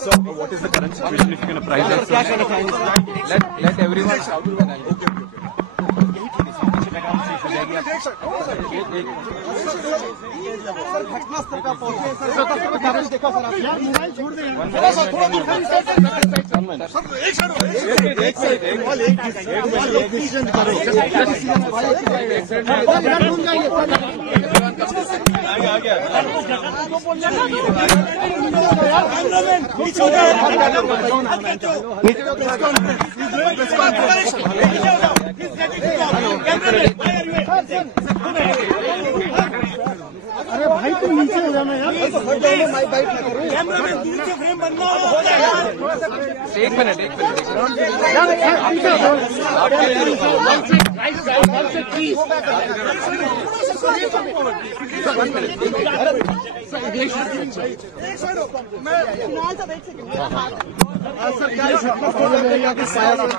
So, what is the current situation? If you can apprise us, let everyone shout. अरे भाई तुम नीचे हो जाना यार, नीचे फ्रेम बनना हो जाएगा। एक minute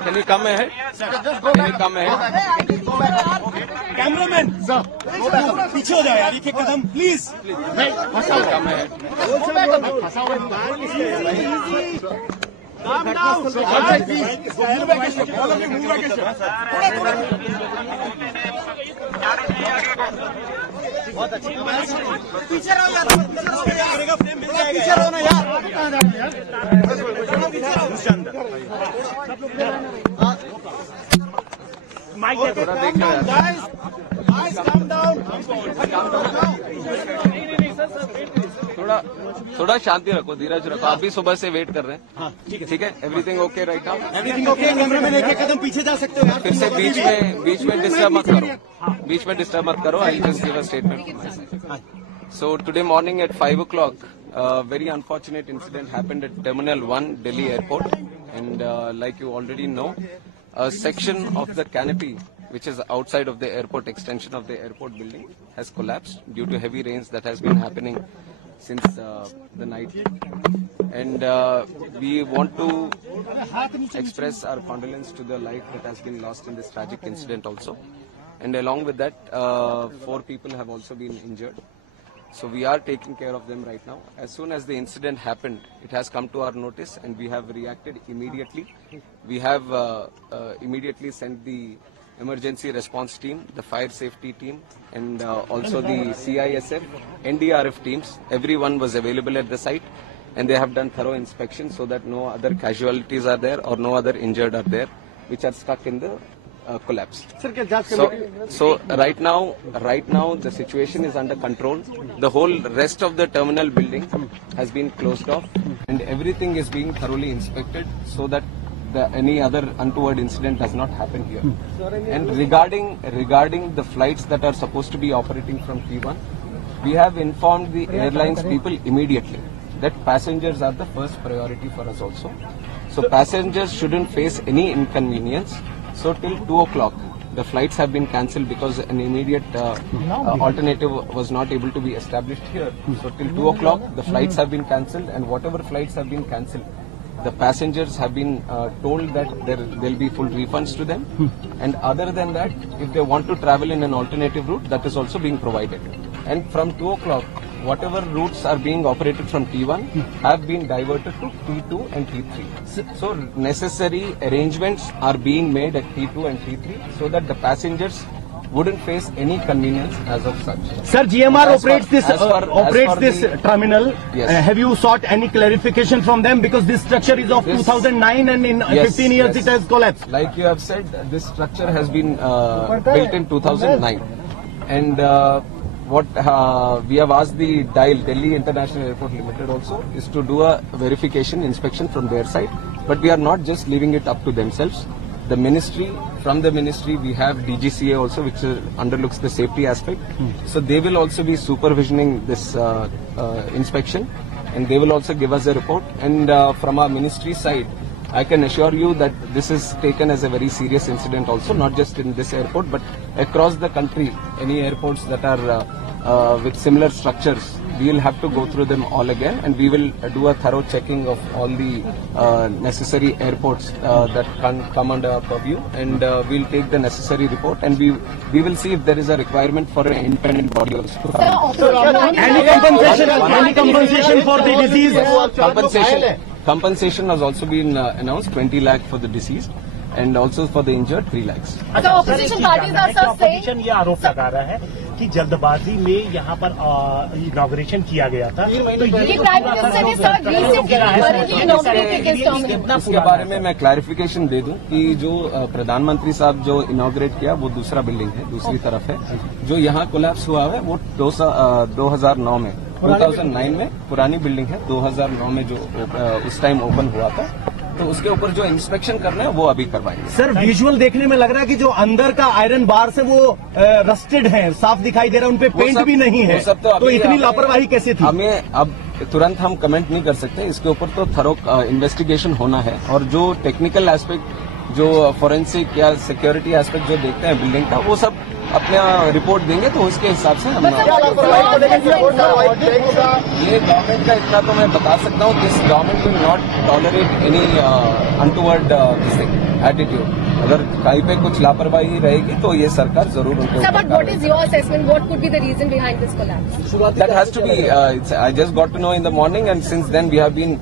Can you come ahead? Can you come ahead? Cameraman पीछे हो जाओ यार, एक कदम प्लीज। Come ahead. बहुत अच्छी पीछे रहो यार, पीछे रहो ना यार। थोड़ा शांति रखो, धीरज रखो। आप भी सुबह से वेट कर रहे हैं। हाँ, ठीक है, everything okay right now? Everything okay. Cameraman एक कदम पीछे जा सकते हो यार। फिर से बीच में डिस्टर्ब मत करो। I just give a statement. So today morning at 5 o'clock, a very unfortunate incident happened at Terminal 1, Delhi Airport, and like you already know, a section of the canopy, which is outside of the airport extension of the airport building, has collapsed due to heavy rains that has been happening since the night. And we want to express our condolence to the life that has been lost in this tragic incident also. And along with that, 4 people have also been injured. So we are taking care of them right now. As soon as the incident happened, it has come to our notice and we have reacted immediately. We have immediately sent the emergency response team, the fire safety team, and also the CISF, NDRF teams. Everyone was available at the site and they have done thorough inspection so that no other casualties are there or no other injured are there which are stuck in the collapse. So right now the situation is under control. The whole rest of the terminal building has been closed off and everything is being thoroughly inspected so that any other untoward incident does not happen here. And regarding the flights that are supposed to be operating from T1, we have informed the airlines people immediately that passengers are the first priority for us also. So passengers shouldn't face any inconvenience. So till 2 o'clock, the flights have been cancelled because an immediate alternative was not able to be established here. So till 2 o'clock, the flights have been cancelled, and whatever flights have been cancelled, the passengers have been told that there will be full refunds to them. And other than that, if they want to travel in an alternative route, that is also being provided. And from 2 o'clock, whatever routes are being operated from T1 have been diverted to T2 and T3. So necessary arrangements are being made at T2 and T3 so that the passengers wouldn't face any convenience as of such. Sir, GMR operates this terminal. Yes. Have you sought any clarification from them, because this structure is of 2009 and in 15 years it has collapsed? Like you have said, this structure has been built in 2009, and what we have asked the DIAL, Delhi International Airport Limited also, is to do a verification inspection from their side. But we are not just leaving it up to themselves. The ministry, from the ministry we have DGCA also, which underlooks the safety aspect. So they will also be supervisioning this inspection, and they will also give us a report. And from our ministry side, I can assure you that this is taken as a very serious incident also, not just in this airport, but across the country. Any airports that are with similar structures we will have to go through them all again, and we will do a thorough checking of all the necessary airports that can come under our purview, and we'll take the necessary report, and we will see if there is a requirement for an independent body also. Any compensation for the disease? Compensation has also been announced, 20 lakh for the deceased, and also for the injured 3 lakhs. So opposition parties are saying opposition ये आरोप लगा रहा है कि जल्दबाजी में यहाँ पर इनॉग्रेशन किया गया था। तो ये प्राइम मिनिस्टर ने sir recently inaugurated his terminal। इसके बारे में मैं क्लैरिफिकेशन दे दूं कि जो प्रधानमंत्री साहब जो इनॉग्रेट किया वो दूसरा बिल्डिंग है, दूसरी तरफ है। जो यहाँ कोलैप्स हुआ है वो 2009 में पुरानी बिल्डिंग है, 2009 में जो उस टाइम ओपन हुआ था, तो उसके ऊपर जो इंस्पेक्शन करना है वो अभी करवाएंगे। सर विजुअल देखने में लग रहा है कि जो अंदर का आयरन बार से वो रस्टेड है, साफ दिखाई दे रहा है, उनपे पेंट भी नहीं है, तो इतनी लापरवाही कैसे थी? हमें अब तुरंत हम कमेंट नहीं कर सकते, इसके ऊपर तो थरो इन्वेस्टिगेशन होना है, और जो टेक्निकल एस्पेक्ट, जो फॉरेंसिक या सिक्योरिटी एस्पेक्ट जो देखते हैं बिल्डिंग का, वो सब अपना रिपोर्ट देंगे, तो उसके हिसाब से हम ये गवर्नमेंट का इतना तो मैं बता सकता हूँ, this government will not tolerate any untoward attitude. अगर कहीं पे कुछ लापरवाही रहेगी तो ये सरकार जरूर उनको। Sir, but what is your assessment? What could be the reason behind this collapse? That has to be. I just got to know in the morning, and since then we have been.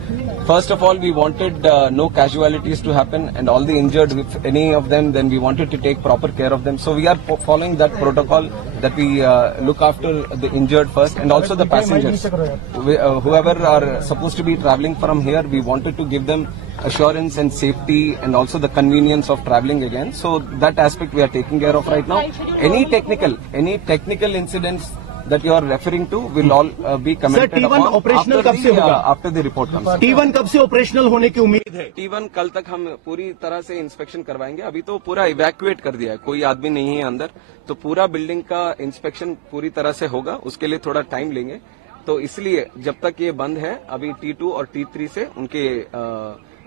First of all, we wanted no casualties to happen, and all the injured, if any of them, then we wanted to take proper care of them. So we are following that protocol that we look after the injured first, and also the passengers. Whoever are supposed to be traveling from here, we wanted to give them assurance and safety, and also the convenience of traveling again. So that aspect we are taking care of right now. Any technical incidents that you are referring to will all be commented T1 upon operational कब से होगा? after the report comes. T1 कब से operational होने की उम्मीद है? T1 कल तक हम पूरी तरह से इंस्पेक्शन करवाएंगे। अभी तो पूरा इवैक्यूएट कर दिया है, कोई आदमी नहीं है अंदर, तो पूरा बिल्डिंग का इंस्पेक्शन पूरी तरह से होगा, उसके लिए थोड़ा टाइम लेंगे। तो इसलिए जब तक ये बंद है, अभी T2 और T3 से उनके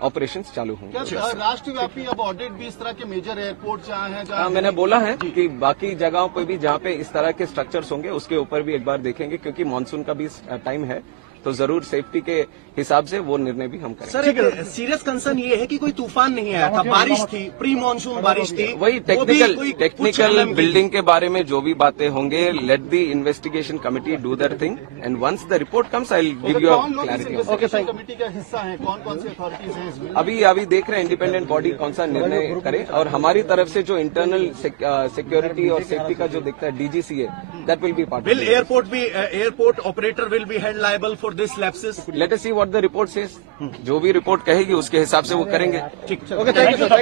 ऑपरेशंस चालू होंगे। राष्ट्रव्यापी अब ऑडिट भी इस तरह के मेजर एयरपोर्ट जहाँ हैं, हाँ, मैंने बोला है कि बाकी जगहों पे भी जहाँ पे इस तरह के स्ट्रक्चर्स होंगे उसके ऊपर भी एक बार देखेंगे, क्योंकि मानसून का भी टाइम है, तो जरूर सेफ्टी के हिसाब से वो निर्णय भी हम करेंगे। सर, एक सीरियस कंसर्न ये है कि कोई तूफान नहीं आया था, बारिश थी, प्री मानसून बारिश थी। वही टेक्निकल बिल्डिंग के बारे में जो भी बातें होंगे, let the investigation committee do that thing, and once the report comes I will give you clarity. Committee का हिस्सा है, कौन कौन सी अथॉरिटीज हैं इसमें? अभी देख रहे हैं इंडिपेंडेंट बॉडी कौन सा निर्णय करे, और हमारी तरफ से जो इंटरनल सिक्योरिटी और सेफ्टी का जो दिखता है DGCA, that will be part. Will airport operator will be held liable for this lapses? Let us see what the report says. जो भी रिपोर्ट कहेगी उसके हिसाब से वो करेंगे। ठीक। Okay, thank you sir.